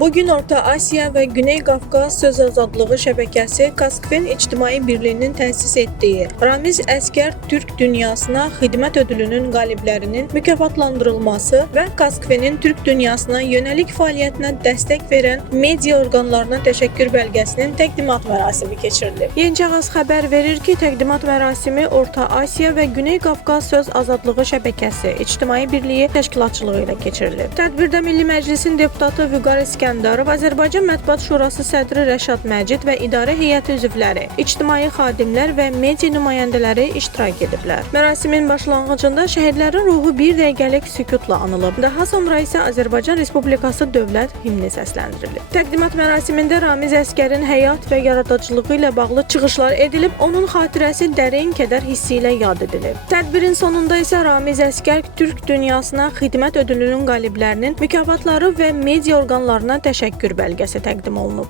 Bugün Orta Asiya ve Güney Kafkas Söz Azadlığı Şebekesi Kaskven İctimai Birliği'nin təsis etdiyi Ramiz Əskər Türk Dünyasına Xidmət Ödülünün qaliblərinin mükafatlandırılması və Kaskvenin Türk dünyasına yönəlik fəaliyyətinə dəstək verən media orqanlarına təşəkkür belgesinin təqdimat mərasimi keçirilib. Yenicəğaz xəbər verir ki, təqdimat mərasimi Orta Asiya və Güney Kafkas Söz Azadlığı Şebekesi İctimai Birliği təşkilatçılığı ilə keçirilib. Tədbirdə Milli Məclisin deputatı Vüqar İskəndarov, Azərbaycan Mətbuat Şurası sədri Rəşad Məcid və idarə heyəti üzvləri, ictimai xadimlər və media nümayəndələri iştirak ediblər. Mərasimin başlanğıcında şəhidlərin ruhu bir dəqiqəlik sükutla anılıb. Daha sonra isə Azərbaycan Respublikası dövlət himni səsləndirilib. Təqdimat mərasimində Ramiz Əskərin həyat və yaradıcılığı ilə bağlı çıxışlar edilib, onun xatirəsi dərin kədər hissi ilə yad edilib. Tədbirin sonunda isə Ramiz Əskər Türk dünyasına xidmət ödülünün qaliblərinin mükafatları və media orqanlarına təşəkkür belgesi təqdim olunub.